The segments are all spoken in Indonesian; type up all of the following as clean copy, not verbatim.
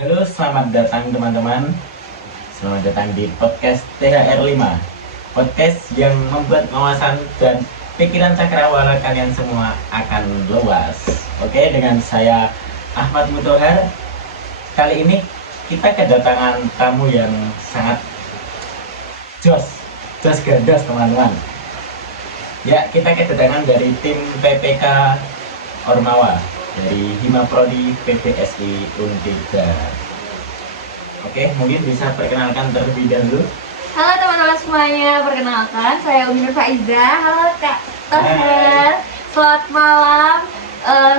Halo, selamat datang teman-teman. Selamat datang di podcast THR 5. Podcast yang membuat wawasan dan pikiran cakrawala kalian semua akan luas. Oke, dengan saya Ahmad Mutohar. Kali ini kita kedatangan tamu yang sangat jos gadas teman-teman. Ya, kita kedatangan dari tim PPK Ormawa dari Himaprodi PPSI Untidar. Oke, mungkin bisa perkenalkan terlebih dahulu. Halo teman-teman semuanya, perkenalkan saya Umi Nur Faiza. Halo Kak Toher, selamat malam.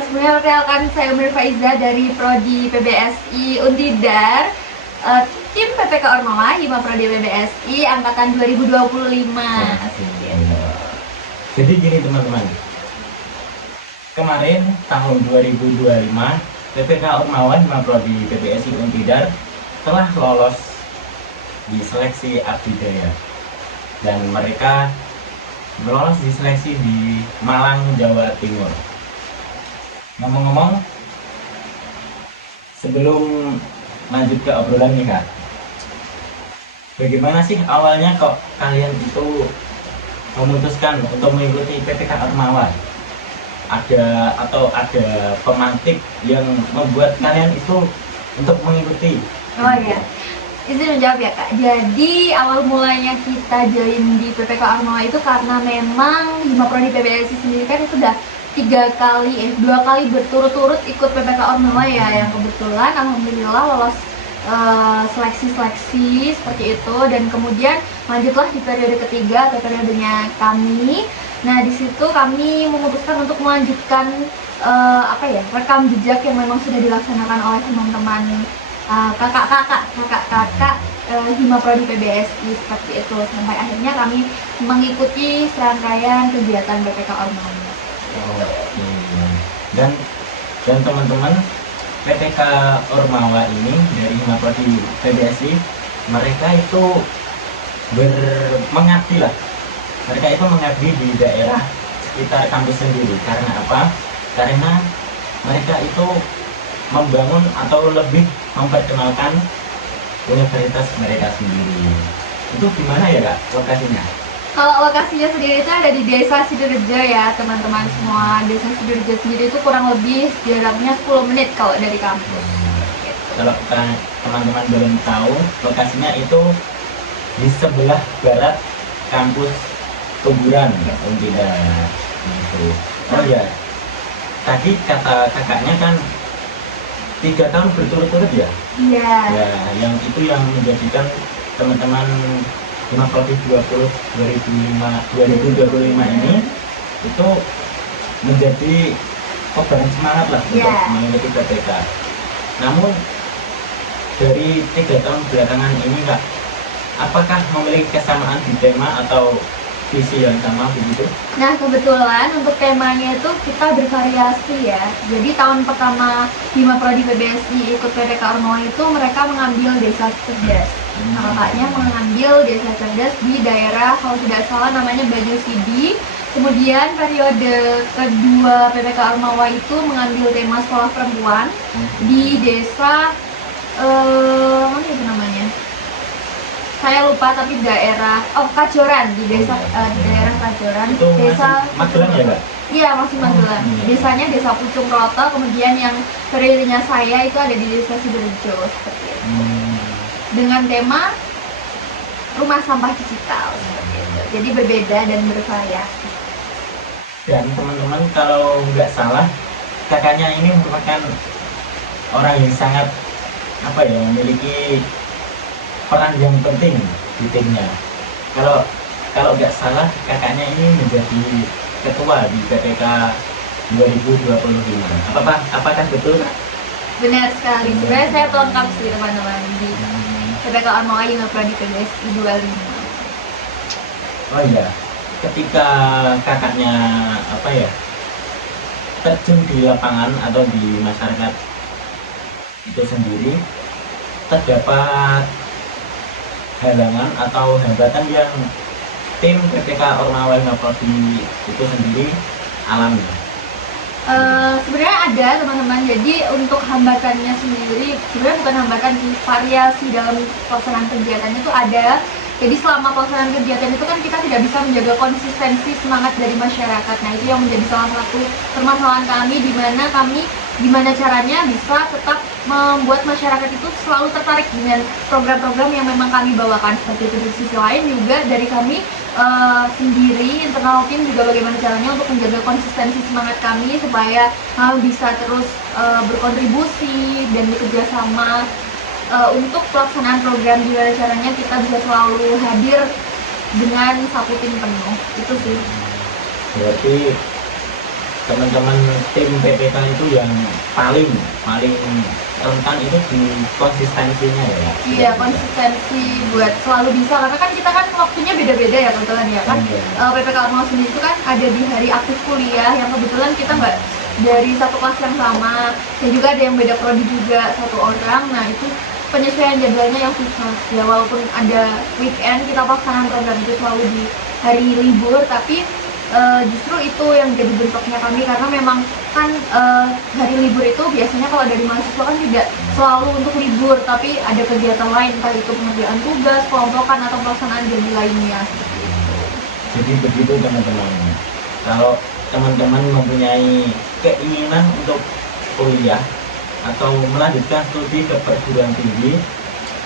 Semuanya perkenalkan saya Umi Nur Faiza dari Prodi PBSI Untidar, tim PPK Ormawa Himaprodi PBSI angkatan 2025. Jadi gini teman-teman, kemarin tahun 2025 PPK Ormawa Himaprodi PBSI Untidar telah lolos di seleksi Abdidaya dan mereka lolos di seleksi di Malang, Jawa Timur. Ngomong-ngomong, sebelum lanjut ke obrolan nih Kak, bagaimana sih awalnya kok kalian itu memutuskan untuk mengikuti PPK Ormawa? Ada pemantik yang membuat kalian itu untuk mengikuti? Oh iya, izin menjawab ya Kak. Jadi awal mulanya kita join di PPK Ormawa itu karena memang Himaprodi PBSI sendiri kan itu udah 2 kali berturut-turut ikut PPK Ormawa ya, yang kebetulan alhamdulillah lolos seleksi seperti itu, dan kemudian lanjutlah di periode ketiga atau periodenya kami. Nah di situ kami memutuskan untuk melanjutkan rekam jejak yang memang sudah dilaksanakan oleh teman-teman kakak-kakak Himaprodi PBSI seperti itu, sampai akhirnya kami mengikuti serangkaian kegiatan PPK Ormawa. Dan teman-teman PPK Ormawa ini dari Himaprodi PBSI, mereka itu mengabdi lah. Mereka itu mengabdi di daerah sekitar kampus sendiri. Karena apa? Karena mereka itu membangun atau lebih memperkenalkan universitas mereka sendiri. Itu gimana ya Kak lokasinya? Kalau lokasinya sendiri itu ada di Desa Sidorejo ya teman-teman semua. Desa Sidorejo sendiri itu kurang lebih jaraknya 10 menit kalau dari kampus. Kalau teman-teman belum tahu, lokasinya itu di sebelah barat kampus Tuburan, Untidar. Gitu. Oh ya, tadi kata kakaknya kan 3 tahun berturut-turut ya? Iya. Ya, yang itu yang menjadikan teman-teman Himaprodi 2025 ini itu menjadi kobaran semangat lah untuk mengikuti PPK. Namun dari 3 tahun belakangan ini Kak, apakah memiliki kesamaan di tema atau visi yang sama begitu? Nah kebetulan untuk temanya itu kita bervariasi ya. Jadi tahun pertama Himaprodi PBSI ikut PPK Ormawa itu mereka mengambil desa cerdas. Kakaknya mengambil desa cerdas di daerah, kalau tidak salah namanya Banyu Sidi. Kemudian periode kedua PPK Ormawa itu mengambil tema sekolah perempuan di desa mana itu namanya? Saya lupa, tapi daerah Kajoran, di desa di daerah Kajoran. Itu desa Magelang ya Kak? Iya, masih Magelang. Desanya Desa Pucung Roto, kemudian yang periodenya saya itu ada di Desa Sidorejo seperti itu. Dengan tema rumah sampah digital seperti itu. Jadi berbeda dan bervariasi. Dan teman-teman kalau nggak salah, kakaknya ini merupakan orang yang sangat memiliki peran yang penting di timnya. Kalau nggak salah, kakaknya ini menjadi ketua di PPK 2025. Apakah betul? Benar sekali. Sebenarnya saya pelengkap sih teman-teman di PPK Ormawa Himaprodi PBSI 25. Oh iya, ketika kakaknya terjun di lapangan atau di masyarakat itu sendiri, terdapat halangan atau hambatan yang tim PPK Ormawa Himaprodi itu sendiri alami? Sebenarnya ada teman-teman. Jadi untuk hambatannya sendiri sebenarnya bukan hambatan sih, variasi dalam pelaksanaan kegiatannya itu ada. Jadi selama pelaksanaan kegiatan itu kan kita tidak bisa menjaga konsistensi semangat dari masyarakat. Nah itu yang menjadi salah satu permasalahan kami, gimana caranya bisa tetap membuat masyarakat itu selalu tertarik dengan program-program yang memang kami bawakan seperti itu. Di sisi lain juga dari kami sendiri internal tim juga bagaimana caranya untuk menjaga konsistensi semangat kami supaya bisa terus berkontribusi dan bekerja sama untuk pelaksanaan program. Gimana caranya kita bisa selalu hadir dengan satu tim penuh, itu sih. Berarti teman-teman tim PPK itu yang paling rentan itu di konsistensinya ya? Iya, konsistensi buat selalu bisa, karena kan kita kan waktunya beda-beda ya kebetulan ya kan. PPK Ormawa sendiri itu kan ada di hari aktif kuliah yang kebetulan kita nggak dari satu kelas yang sama, dan juga ada yang beda prodi juga satu orang. Nah itu penyesuaian jadwalnya yang susah ya, walaupun ada weekend kita pelaksanaan program itu selalu di hari libur, tapi justru itu yang jadi bentuknya kami, karena memang kan hari libur itu biasanya kalau dari mahasiswa kan tidak selalu untuk libur, tapi ada kegiatan lain, entah itu pengerjaan tugas, kelompokan, atau pelaksanaan janji lainnya. Jadi begitu teman-teman, kalau teman-teman mempunyai keinginan untuk kuliah atau melanjutkan studi ke perguruan tinggi,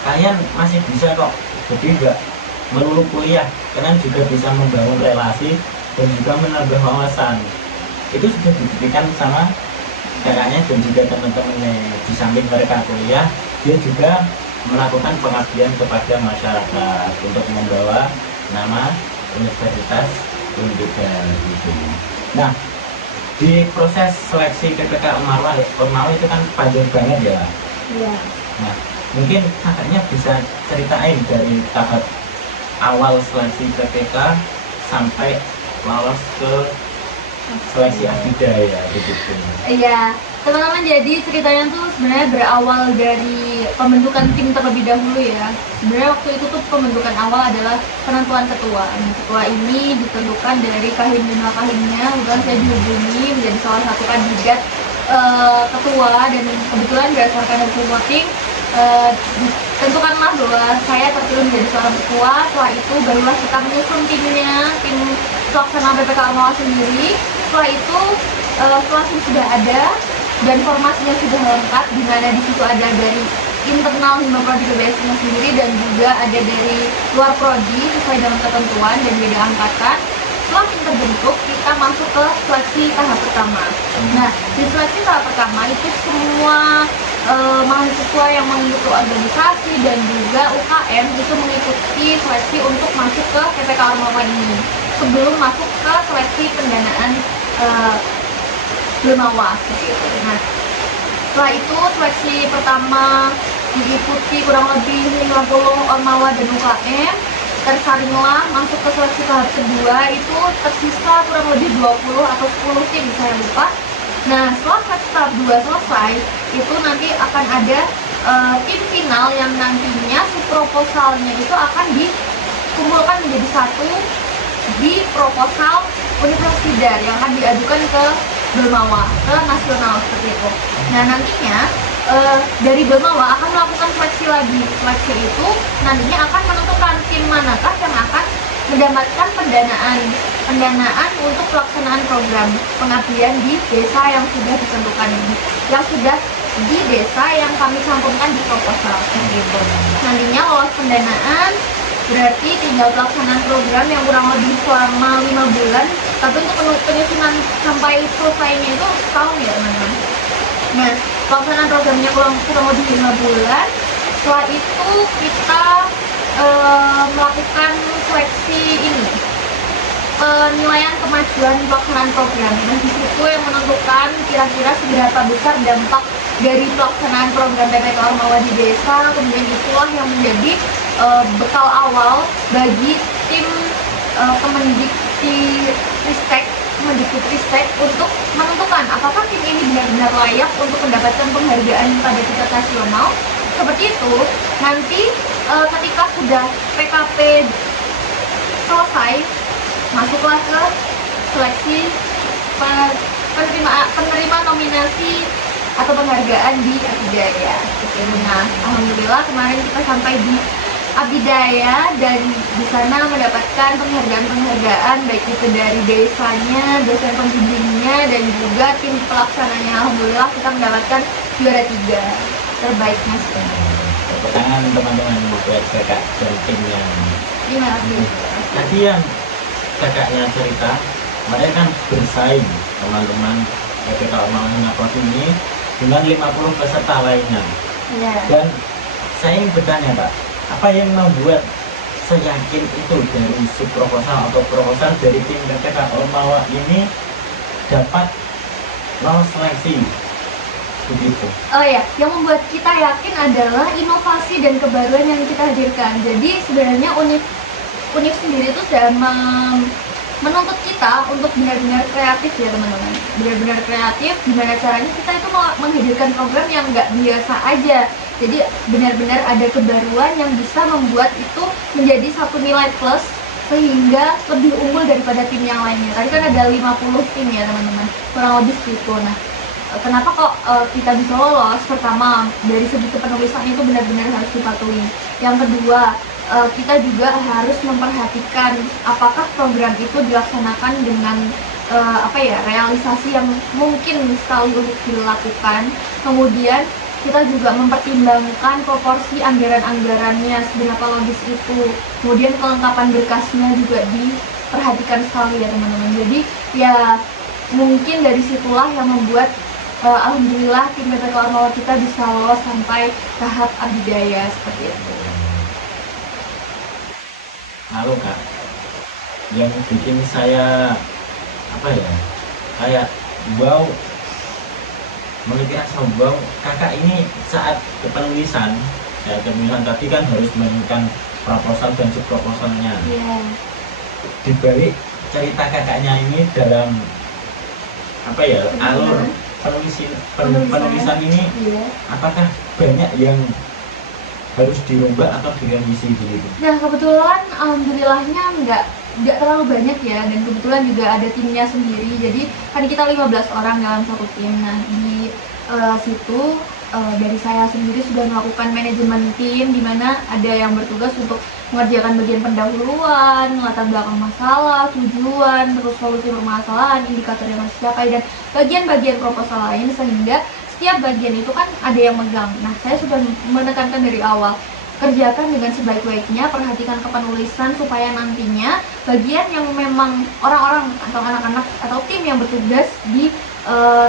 kalian masih bisa kok. Jadi nggak melulu kuliah, kalian juga bisa membangun relasi dan juga menambah wawasan. Itu sudah dibuktikan sama kakaknya dan juga teman-temannya. Di samping mereka kuliah, dia juga melakukan pengabdian kepada masyarakat untuk membawa nama Universitas Undikan gitu. Nah, di proses seleksi PPK Ormawa itu kan panjang banget ya. Iya. Nah, mungkin kakaknya bisa ceritain dari tahap awal seleksi PPK sampai lolos ke seleksi adidaya gitu. Iya, teman-teman, jadi ceritanya tuh sebenarnya berawal dari pembentukan tim terlebih dahulu ya. Sebenarnya waktu itu tuh pembentukan awal adalah penentuan ketua. Nah, ketua ini ditentukan dari kahim dan wakahimnya. Kemudian saya dihubungi menjadi salah satu kandidat ketua, dan kebetulan berdasarkan hasil voting tentukanlah bahwa saya terpilih menjadi seorang ketua. Setelah itu barulah kita menyusun timnya, tim pelaksanaan PPK Ormawa sendiri. Setelah itu setelah tim sudah ada dan formasinya sudah lengkap, di mana di situ ada dari internal Hima Prodi PBSI sendiri dan juga ada dari luar prodi sesuai dengan ketentuan dan beda angkatan. Setelah tim terbentuk, kita masuk ke seleksi tahap pertama. Nah, di seleksi tahap pertama itu semua mahasiswa yang mengikuti organisasi dan juga UKM itu mengikuti seleksi untuk masuk ke PPK Ormawa ini sebelum masuk ke seleksi pendanaan Ormawa seperti itu. Nah, setelah itu seleksi pertama diikuti kurang lebih 50 Ormawa dan UKM. Tersaringlah masuk ke seleksi tahap kedua, itu tersisa kurang lebih 20 atau 10 tim, saya lupa. Nah, setelah seleksi tahap 2 selesai, itu nanti akan ada tim final yang nantinya proposalnya itu akan dikumpulkan menjadi satu di proposal Universitas yang akan diajukan ke Ormawa, ke nasional seperti itu. Nah, nantinya dari Ormawa akan melakukan seleksi lagi. Seleksi itu nantinya akan menentukan tim manakah yang akan mendapatkan pendanaan untuk pelaksanaan program pengabdian di desa yang sudah ditentukan ini, yang sudah di desa yang kami cantumkan di proposal gitu. Nantinya lolos pendanaan berarti tinggal pelaksanaan program yang kurang lebih selama 5 bulan, tapi untuk penyusunan sampai selesainya itu setahun ya teman-teman. Nah, pelaksanaan programnya kurang lebih 5 bulan. Setelah itu kita melakukan seleksi ini, penilaian kemajuan pelaksanaan program. Nah, di situ yang menentukan kira-kira seberapa besar dampak dari pelaksanaan program PPK Ormawa di desa. Kemudian itulah yang menjadi bekal awal bagi tim Kemendikbudristek untuk menentukan apakah tim ini benar-benar layak untuk mendapatkan penghargaan pada tingkat nasional. Seperti itu, nanti ketika sudah PKP selesai, masuklah ke seleksi penerima nominasi atau penghargaan di Abidaya. Oke, nah alhamdulillah kemarin kita sampai di Abidaya dan di sana mendapatkan penghargaan baik itu dari desanya, dosen pembimbingnya dan juga tim pelaksananya. Alhamdulillah kita mendapatkan juara 3 terbaiknya. Tepuk tangan teman-teman buat kakak dan timnya. Terima kasih. Tadi yang kakaknya cerita, mereka kan bersaing teman-teman PPK Ormawa Prodi ini dengan 50 peserta lainnya. Ya. Dan saya ingin bertanya Pak, apa yang membuat seyakin itu dari subproposal atau proposal dari tim PPK Ormawa ini dapat lolos seleksi begitu? Oh ya, yang membuat kita yakin adalah inovasi dan kebaruan yang kita hadirkan. Jadi sebenarnya Univ sendiri itu sudah menuntut kita untuk benar-benar kreatif ya teman-teman. Benar-benar kreatif, gimana caranya kita itu menghadirkan program yang nggak biasa aja. Jadi benar-benar ada kebaruan yang bisa membuat itu menjadi satu nilai plus sehingga lebih unggul daripada tim yang lainnya. Tadi kan ada 50 tim ya teman-teman, kurang lebih segitu. Nah, kenapa kok kita bisa lolos? Pertama, dari segi kepenulisan itu benar-benar harus dipatuhi. Yang kedua, kita juga harus memperhatikan apakah program itu dilaksanakan dengan realisasi yang mungkin sekali untuk dilakukan. Kemudian kita juga mempertimbangkan proporsi anggaran-anggarannya seberapa logis itu. Kemudian kelengkapan berkasnya juga diperhatikan sekali ya teman-teman. Jadi ya mungkin dari situlah yang membuat alhamdulillah tim PPK Ormawa kita bisa lolos sampai tahap Abidaya seperti itu. Lalu Kak, yang bikin saya kayak wow, memikirkan wow, kakak ini saat kepenulisan tadi kan harus menyiapkan proposal dan subproposalnya. Yeah. Di balik cerita kakaknya ini dalam alur penulisan ini, yeah. Apakah banyak yang harus dirubah atau direvisi begitu? Nah kebetulan alhamdulillahnya nggak terlalu banyak ya, dan kebetulan juga ada timnya sendiri. Jadi kan kita 15 orang dalam satu tim. Nah di situ dari saya sendiri sudah melakukan manajemen tim, di mana ada yang bertugas untuk mengerjakan bagian pendahuluan, latar belakang masalah, tujuan, terus solusi permasalahan, indikator yang harus dicapai, dan bagian-bagian proposal lain, sehingga setiap bagian itu kan ada yang megang. Nah, saya sudah menekankan dari awal, kerjakan dengan sebaik-baiknya, perhatikan kepenulisan supaya nantinya bagian yang memang orang-orang atau anak-anak atau tim yang bertugas di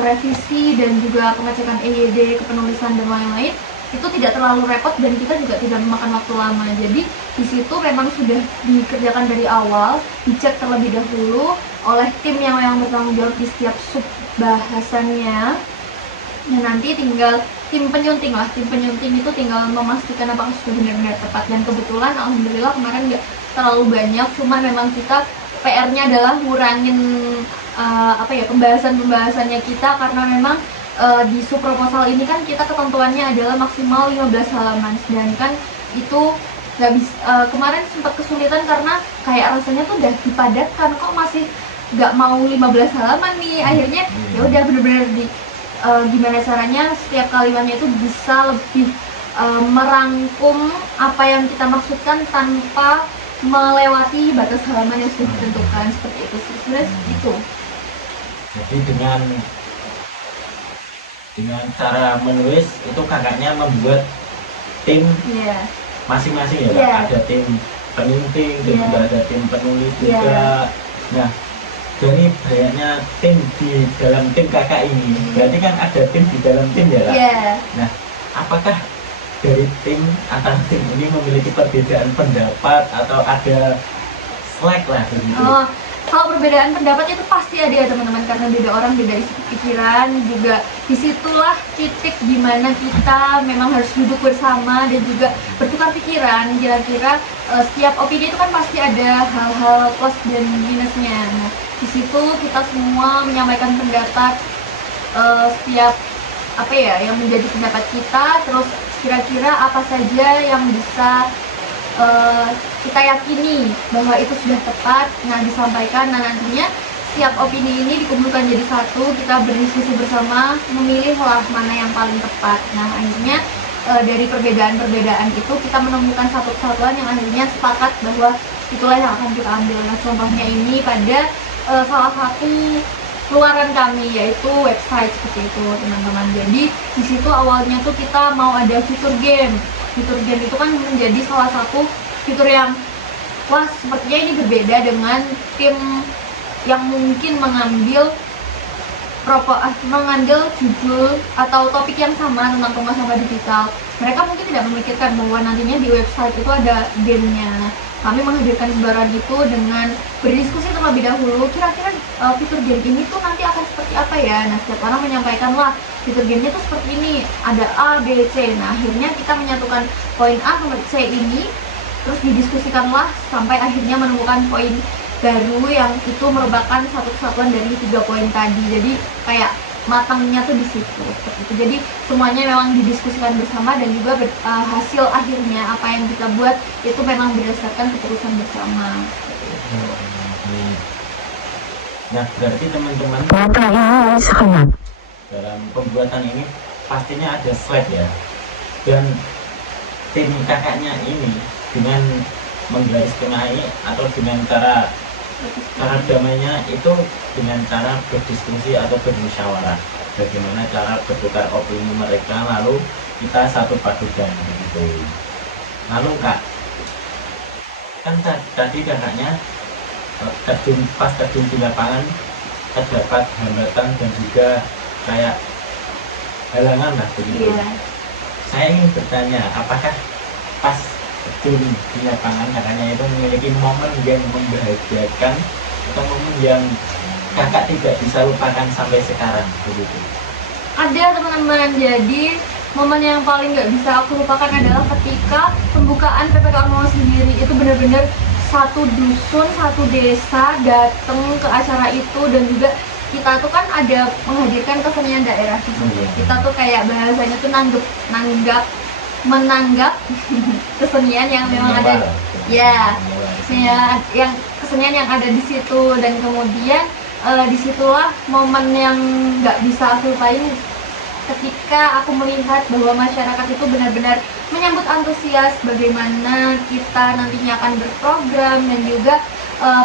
revisi dan juga pengecekan EYD, kepenulisan dan lain-lain itu tidak terlalu repot dan kita juga tidak memakan waktu lama. Jadi di situ memang sudah dikerjakan dari awal, dicek terlebih dahulu oleh tim yang memang bertanggung jawab di setiap sub bahasannya. Nah nanti tinggal tim penyunting itu tinggal memastikan apakah sudah benar-benar tepat. Dan kebetulan alhamdulillah kemarin nggak terlalu banyak, cuma memang kita PR-nya adalah ngurangin pembahasannya kita, karena memang di subproposal ini kan kita ketentuannya adalah maksimal 15 halaman, sedangkan itu nggak bisa. Kemarin sempat kesulitan karena kayak rasanya tuh udah dipadatkan, kok masih nggak mau 15 halaman nih. Akhirnya ya udah benar-benar gimana caranya setiap kalimatnya itu bisa lebih merangkum apa yang kita maksudkan tanpa melewati batas halaman yang sudah ditentukan, seperti itu sih. Sebenarnya itu. Jadi dengan cara menulis itu kakaknya membuat tim masing-masing ya, Kak? Ada tim penyunting, dan juga ada tim penulis juga. Nah, dari banyaknya tim di dalam tim kakak ini, berarti kan ada tim di dalam tim ya, Kak? Nah, apakah dari tim antara tim ini memiliki perbedaan pendapat atau ada slack lah begitu? Kalau perbedaan pendapat itu pasti ada ya teman-teman, karena beda orang, beda isi pikiran juga. Disitulah titik dimana kita memang harus duduk bersama dan juga bertukar pikiran. Kira-kira setiap opini itu kan pasti ada hal-hal plus dan minusnya. Nah di situ kita semua menyampaikan pendapat, setiap yang menjadi pendapat kita, terus kira-kira apa saja yang bisa kita yakini bahwa itu sudah tepat, nah disampaikan. Nah nantinya setiap opini ini dikumpulkan jadi satu, kita berdiskusi bersama, memilihlah mana yang paling tepat. Nah, akhirnya dari perbedaan-perbedaan itu kita menemukan satu kesatuan yang akhirnya sepakat bahwa itulah yang akan kita ambil. Nah, contohnya ini pada salah satu keluaran kami, yaitu website seperti itu teman-teman. Jadi di situ awalnya tuh kita mau ada fitur game. Fitur game itu kan menjadi salah satu fitur yang wah, sepertinya ini berbeda dengan tim yang mungkin mengambil judul atau topik yang sama tentang rumah sampah digital. Mereka mungkin tidak memikirkan bahwa nantinya di website itu ada gamenya. Nah, kami menghadirkan sebaran itu dengan berdiskusi terlebih dahulu, kira-kira fitur game ini tuh nanti akan seperti apa ya. Nah, setiap orang menyampaikan, wah, fitur gamenya tuh seperti ini, ada A, B, C. Nah, akhirnya kita menyatukan poin A sama C ini, terus didiskusikanlah sampai akhirnya menemukan poin baru yang itu merupakan satu kesatuan dari 3 poin tadi. Jadi kayak matangnya tuh di situ seperti itu. Jadi semuanya memang didiskusikan bersama dan juga hasil akhirnya apa yang kita buat itu memang berdasarkan keputusan bersama. Nah, berarti teman-teman dalam pembuatan ini pastinya ada slide ya. Dan tim kakaknya ini dengan menggarisbawahi atau dengan cara damainya itu dengan cara berdiskusi atau bermusyawarah, bagaimana cara bertukar opini mereka, lalu kita satu padukan begitu. Lalu kak, kan tadi kakaknya pas terjun di lapangan terdapat hambatan dan juga kayak halangan lah begitu. Saya ingin bertanya, apakah pas terjun di lapangan kakaknya itu memiliki momen yang membahagiakan atau momen yang kakak tidak bisa lupakan sampai sekarang begitu? Ada teman-teman, jadi momen yang paling nggak bisa aku lupakan adalah ketika pembukaan PPK Ormawa sendiri. Itu benar-benar satu dusun, satu desa datang ke acara itu, dan juga kita tuh kan ada menghadirkan kesenian daerah di sini. Kita tuh kayak bahasanya tuh menanggap kesenian yang memang ada, ya, kesenian yang ada di situ. Dan kemudian disitulah momen yang nggak bisa aku lupain ketika aku melihat bahwa masyarakat itu benar-benar menyambut antusias bagaimana kita nantinya akan berprogram, dan juga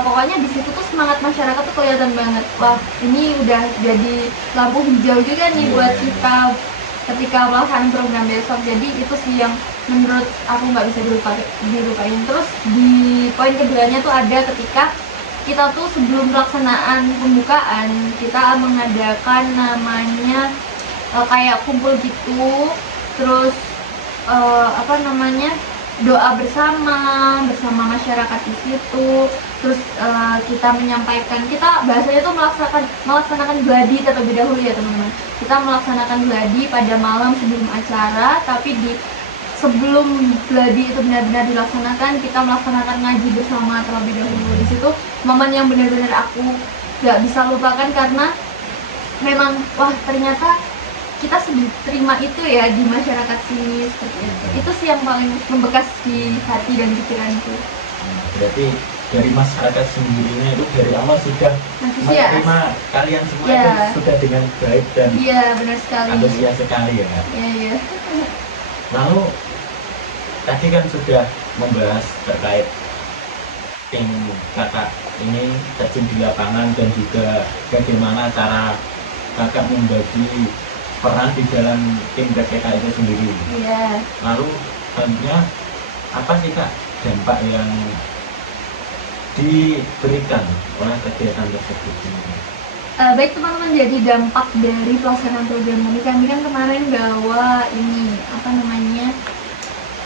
pokoknya di situ tuh semangat masyarakat tuh kelihatan banget. Wah, ini udah jadi lampu hijau juga nih buat kita ketika melakukan program besok. Jadi itu sih yang menurut aku nggak bisa dilupain. Terus di poin keduanya tuh ada ketika kita tuh sebelum pelaksanaan pembukaan kita mengadakan namanya kayak kumpul gitu, terus doa bersama masyarakat di situ. Terus kita menyampaikan, kita bahasanya tuh melaksanakan gladi terlebih dahulu ya teman-teman. Kita melaksanakan gladi pada malam sebelum acara, tapi sebelum gladi itu benar-benar dilaksanakan, kita melaksanakan ngaji bersama terlebih dahulu. Di situ momen yang benar-benar aku gak bisa lupakan, karena memang wah, ternyata kita terima itu ya di masyarakat sini seperti itu. Itu sih yang paling membekas di hati dan pikiranku. Berarti dari masyarakat sendirinya itu dari awal sudah menerima kalian semua itu sudah dengan baik dan benar sekali, antusias sekali ya. Iya. Lalu tadi kan sudah membahas terkait tim kakak ini terjun di lapangan dan juga bagaimana cara kakak membagi peran di dalam tim PPK itu sendiri. Iya. Lalu selanjutnya apa sih kak dampak yang diberikan oleh kegiatan tersebut? Baik teman-teman, jadi dampak dari pelaksanaan program kami kan kemarin bawa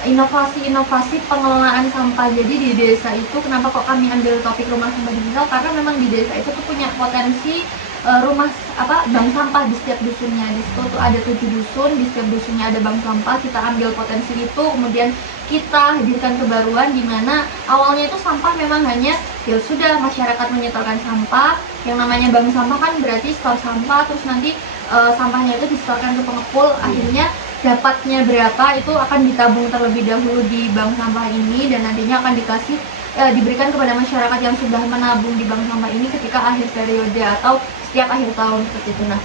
inovasi pengelolaan sampah. Jadi di desa itu kenapa kok kami ambil topik rumah sampah digital, karena memang di desa itu tuh punya potensi bank sampah di setiap dusunnya. Di situ tuh ada 7 dusun, di setiap dusunnya ada bank sampah. Kita ambil potensi itu, kemudian kita hadirkan kebaruan di mana awalnya itu sampah memang hanya ya sudah masyarakat menyetorkan sampah. Yang namanya bank sampah kan berarti stor sampah, terus nanti sampahnya itu disetorkan ke pengepul. Akhirnya dapatnya berapa itu akan ditabung terlebih dahulu di bank sampah ini, dan nantinya akan dikasih diberikan kepada masyarakat yang sudah menabung di bank sampah ini ketika akhir periode atau setiap akhir tahun seperti itu. Nah,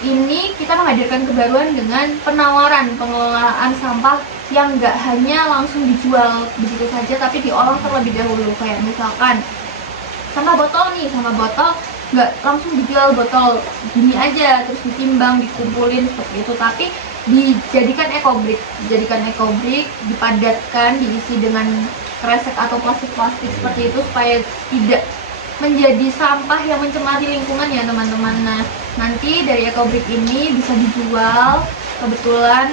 ini kita menghadirkan kebaruan dengan penawaran pengelolaan sampah yang nggak hanya langsung dijual begitu saja, tapi diolah terlebih dahulu. Kayak misalkan sampah botol nih, sampah botol nggak langsung dijual botol gini aja terus ditimbang, dikumpulin seperti itu, tapi dijadikan ekobrik, dipadatkan, diisi dengan kresek atau plastik-plastik seperti itu supaya tidak menjadi sampah yang mencemari lingkungan ya teman-teman. Nah, nanti dari ekobrik ini bisa dijual. Kebetulan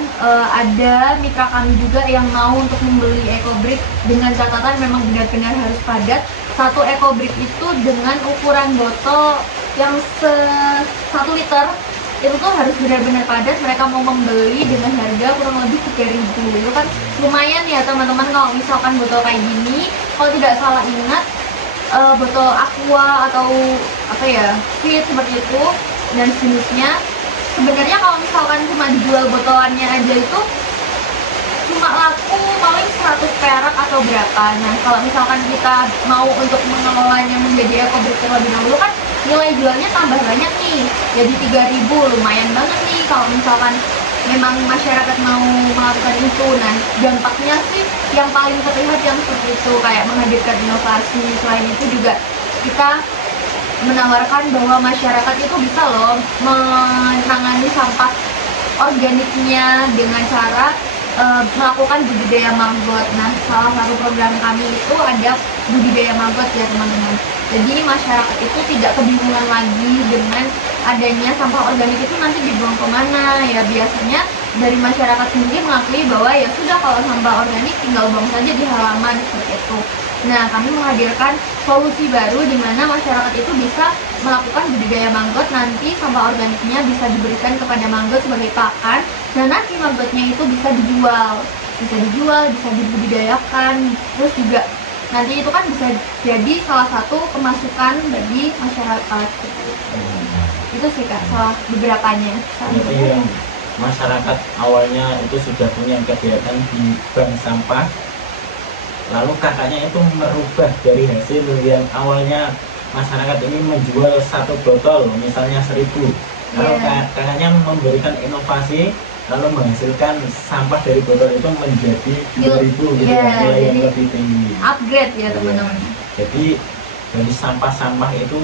ada mitra kami juga yang mau untuk membeli ekobrik dengan catatan memang benar-benar harus padat. Satu ekobrik itu dengan ukuran botol yang 1 liter itu tuh harus benar-benar padat. Mereka mau membeli dengan harga kurang lebih 3.000. Itu kan lumayan ya teman-teman. Kalau misalkan botol kayak gini, kalau tidak salah ingat botol aqua atau apa ya, fit seperti itu dan sejenisnya, sebenarnya kalau misalkan cuma dijual botolannya aja itu cuma laku paling 100 perak atau berapa. Nah, kalau misalkan kita mau untuk mengelolanya menjadi ekobrik terlebih dahulu kan nilai jualnya tambah banyak nih, jadi 3.000, lumayan banget nih kalau misalkan memang masyarakat mau melakukan itu. Nah, dampaknya sih yang paling terlihat yang seperti itu, kayak menghadirkan inovasi. Selain itu juga kita menawarkan bahwa masyarakat itu bisa loh menangani sampah organiknya dengan cara melakukan budidaya maggot. Nah, salah satu program kami itu ada budidaya maggot ya teman-teman. Jadi masyarakat itu tidak kebingungan lagi dengan adanya sampah organik itu nanti dibuang kemana. Ya biasanya dari masyarakat sendiri mengakui bahwa ya sudah, kalau sampah organik tinggal buang saja di halaman seperti itu. Nah, kami menghadirkan solusi baru di mana masyarakat itu bisa melakukan budidaya maggot. Nanti sampah organiknya bisa diberikan kepada maggot sebagai pakan, dan nanti maggotnya itu bisa dijual, bisa dibudidayakan. Terus juga nanti itu kan bisa jadi salah satu pemasukan bagi masyarakat. Itu sih Kak, salah beberapanya. Jadi yang masyarakat awalnya itu sudah punya kegiatan di bank sampah, lalu kakaknya itu merubah dari hasil yang awalnya masyarakat ini menjual 1 botol misalnya 1.000, lalu kakaknya memberikan inovasi lalu menghasilkan sampah dari botol itu menjadi 2.000 gitu, nilai yang lebih tinggi, upgrade ya teman-teman. Jadi dari sampah-sampah itu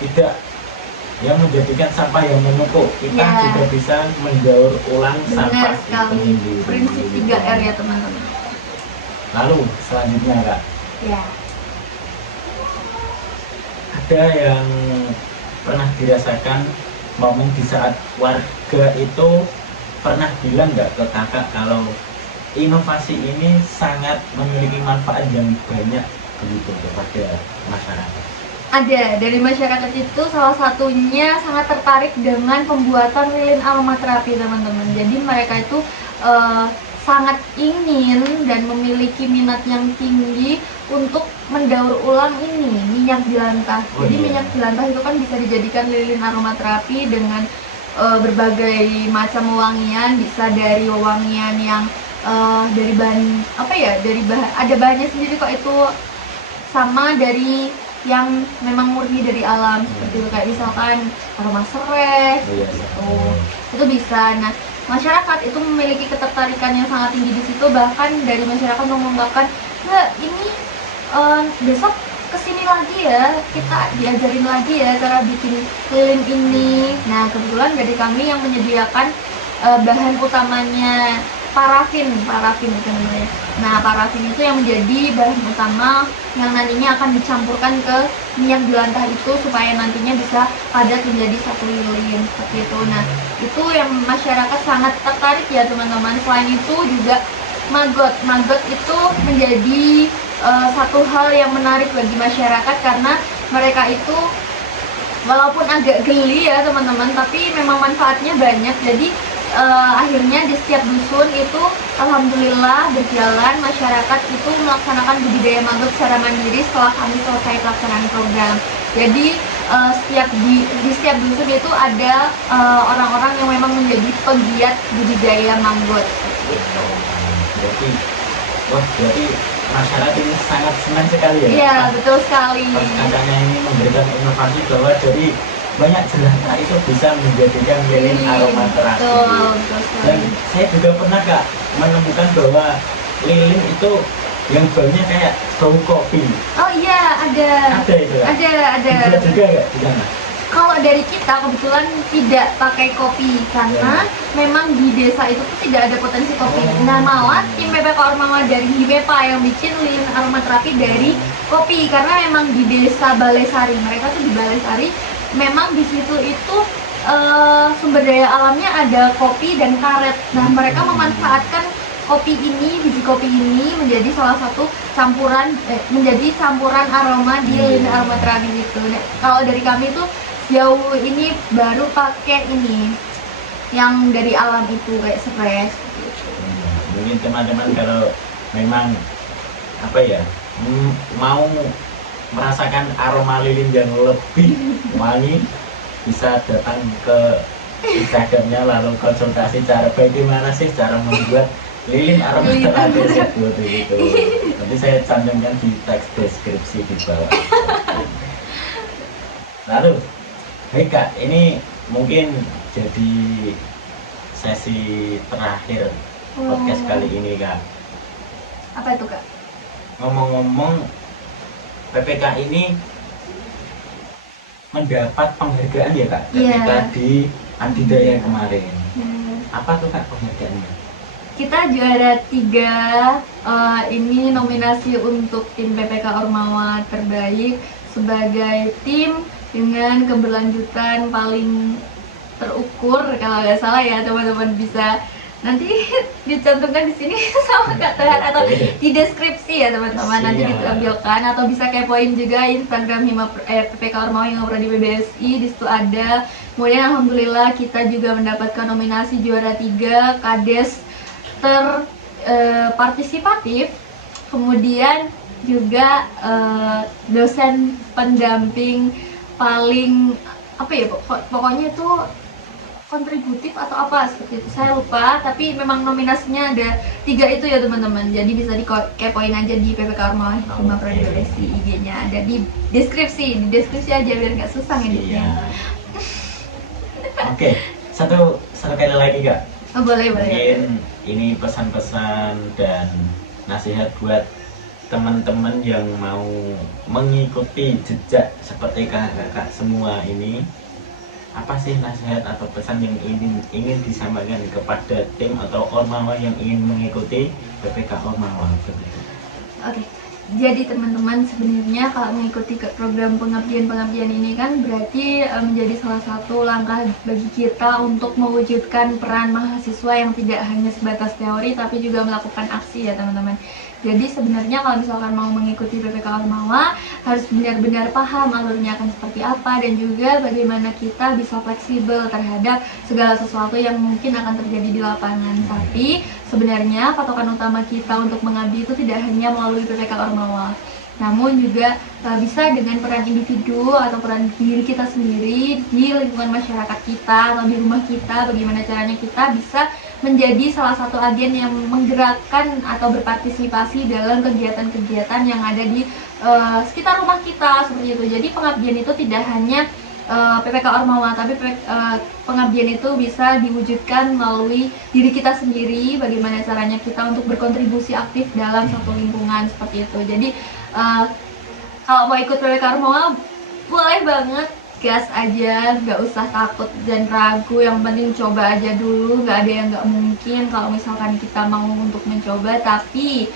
tidak yang menjadikan sampah yang menumpuk, kita juga bisa mendaur ulang sampah. Benar sekali, prinsip 3R ya teman-teman. Lalu selanjutnya Kak, ya, ada yang pernah dirasakan momen di saat warga itu pernah bilang nggak ke kakak kalau inovasi ini sangat memiliki manfaat yang banyak begitu kepada masyarakat? Ada, dari masyarakat itu salah satunya sangat tertarik dengan pembuatan lilin aromaterapi teman-teman. Jadi mereka itu sangat ingin dan memiliki minat yang tinggi untuk mendaur ulang ini minyak jelantah. Jadi minyak jelantah itu kan bisa dijadikan lilin aromaterapi dengan berbagai macam wewangian. Bisa dari wewangian yang dari bahan apa ya, dari bahan, ada bahannya sendiri kok itu, sama dari yang memang murni dari alam seperti itu, kayak misalkan aroma serai gitu. Itu bisa. Nah, masyarakat itu memiliki ketertarikan yang sangat tinggi di situ. Bahkan dari masyarakat mengungkapkan, "Mbak, ini besok kesini lagi ya, kita diajarin lagi ya cara bikin lilin ini." Nah, kebetulan dari kami yang menyediakan bahan utamanya parafin itu namanya. Nah, parafin itu yang menjadi bahan utama yang nantinya akan dicampurkan ke minyak jelantah itu supaya nantinya bisa padat menjadi satu lilin seperti itu. Nah, itu yang masyarakat sangat tertarik ya teman-teman. Selain itu juga maggot itu menjadi satu hal yang menarik bagi masyarakat, karena mereka itu walaupun agak geli ya teman-teman, tapi memang manfaatnya banyak. Jadi akhirnya di setiap dusun itu alhamdulillah berjalan, masyarakat itu melaksanakan budidaya maggot secara mandiri setelah kami selesai pelaksanaan program. Jadi di setiap dusun itu ada orang-orang yang memang menjadi pegiat budidaya maggot gitu. Berarti masyarakat ini sangat senang sekali ya. Iya, betul sekali. Pas kakaknya ini memberikan inovasi bahwa dari banyak jelantah itu bisa menjadikan lilin aromaterapi. Betul Dan sekali. saya juga pernah Kak menemukan bahwa lilin itu yang baunya kayak bau kopi. Oh iya, ada. Ada itu Kak? Ada. Dibuat juga nggak di sana? Kalau dari kita kebetulan tidak pakai kopi karena memang di desa itu tuh tidak ada potensi kopi. Nah, malah tim PPK Ormawa dari HIMEPA yang bikin lilin aromaterapi dari kopi karena memang di desa Balesari. Mereka tuh di Balesari memang di situ itu sumber daya alamnya ada kopi dan karet. Nah, mereka memanfaatkan kopi ini, biji kopi ini menjadi salah satu menjadi campuran aroma di lilin aromaterapi itu. Nah, kalau dari kami tuh jauh ini baru pakai ini yang dari alam itu kayak spray gitu. Mungkin teman-teman kalau memang apa ya mau merasakan aroma lilin yang lebih wangi, bisa datang ke Instagramnya lalu konsultasi cara bagaimana sih cara membuat lilin aromaterapi tersebut gitu. Nanti saya cantumkan di teks deskripsi di bawah. Lalu baik Kak, ini mungkin jadi sesi terakhir podcast kali ini Kak. Apa itu Kak? Ngomong-ngomong, PPK ini mendapat penghargaan ya Kak ketika di Adidaya kemarin. Apa tuh Kak penghargaannya? Kita juara 3, ini nominasi untuk tim PPK Ormawa terbaik sebagai tim dengan keberlanjutan paling terukur kalau nggak salah ya, teman-teman bisa nanti dicantumkan di sini sama Kak Tehan atau di deskripsi ya teman-teman, nanti ditampilkan atau bisa kepoin juga Instagram PPK Ormawa Hima Prodi PBSI, di situ ada. Kemudian alhamdulillah kita juga mendapatkan nominasi juara 3 Kades terpartisipatif, kemudian juga dosen pendamping paling apa ya, pokoknya itu kontributif atau apa seperti itu, saya lupa, tapi memang nominasinya ada 3 itu ya teman-teman. Jadi bisa dikepoin aja di PPK Ormawa Hima Prodi PBSI, IG-nya ada di deskripsi aja biar nggak susah ngeditnya. Oke, satu kali lagi Kak. Oh, boleh. Mungkin ini pesan-pesan dan nasihat buat teman-teman yang mau mengikuti jejak seperti kakak semua ini. Apa sih nasihat atau pesan yang ingin disampaikan kepada tim atau Ormawa yang ingin mengikuti PPK Ormawa? Oke. Jadi teman-teman, sebenarnya kalau mengikuti program pengabdian ini kan berarti menjadi salah satu langkah bagi kita untuk mewujudkan peran mahasiswa yang tidak hanya sebatas teori tapi juga melakukan aksi ya teman-teman. Jadi sebenarnya kalau misalkan mau mengikuti PPK Ormawa harus benar-benar paham alurnya akan seperti apa dan juga bagaimana kita bisa fleksibel terhadap segala sesuatu yang mungkin akan terjadi di lapangan. Tapi sebenarnya patokan utama kita untuk mengabdi itu tidak hanya melalui PPK Ormawa, namun juga bisa dengan peran individu atau peran diri kita sendiri di lingkungan masyarakat kita atau di rumah kita. Bagaimana caranya kita bisa menjadi salah satu agen yang menggerakkan atau berpartisipasi dalam kegiatan-kegiatan yang ada di sekitar rumah kita seperti itu. Jadi pengabdian itu tidak hanya PPK Ormawa, tapi pengabdian itu bisa diwujudkan melalui diri kita sendiri. Bagaimana caranya kita untuk berkontribusi aktif dalam satu lingkungan seperti itu. Jadi kalau mau ikut PPK Ormawa boleh banget, gas aja, nggak usah takut dan ragu, yang penting coba aja dulu. Nggak ada yang nggak mungkin kalau misalkan kita mau untuk mencoba. Tapi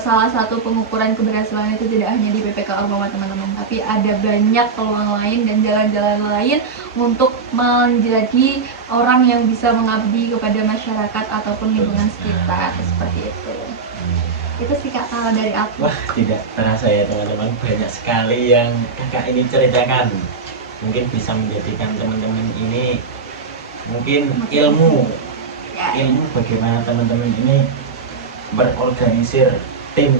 salah satu pengukuran keberhasilan itu tidak hanya di PPK Ormawa teman-teman, tapi ada banyak peluang lain dan jalan-jalan lain untuk menjadi orang yang bisa mengabdi kepada masyarakat ataupun lingkungan sekitar seperti itu. Itu sih Kak kalau dari aku. Wah, tidak terasa ya teman-teman, banyak sekali yang kakak ini ceritakan. Mungkin bisa menjadikan teman-teman ini mungkin ilmu bagaimana teman-teman ini berorganisir tim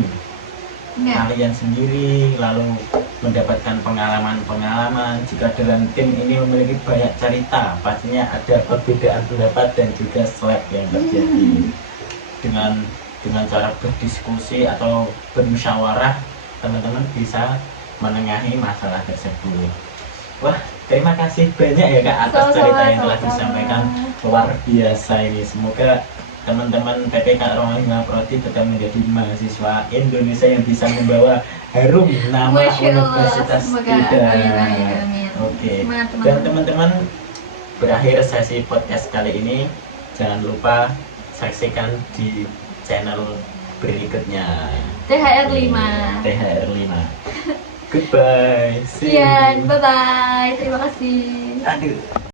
kalian sendiri, lalu mendapatkan pengalaman jika dalam tim ini memiliki banyak cerita, pastinya ada perbedaan pendapat dan juga slap yang terjadi. Dengan dengan cara berdiskusi atau bermusyawarah, teman-teman bisa menengahi masalah tersebut. Wah, terima kasih banyak ya Kak atas Sama-sama, cerita yang telah sama-sama. disampaikan, luar biasa ini. Semoga teman-teman PPK Roma Prodi tetap menjadi mahasiswa Indonesia yang bisa membawa harum nama Masya Allah, Universitas semoga. kita. Amin, amin, amin. Oke. Semangat, Dan teman-teman. teman-teman, berakhir sesi podcast kali ini. Jangan lupa saksikan di channel berikutnya. THR 5. THR 5. Goodbye. See you. Sekian, bye-bye. Terima kasih. Aduh.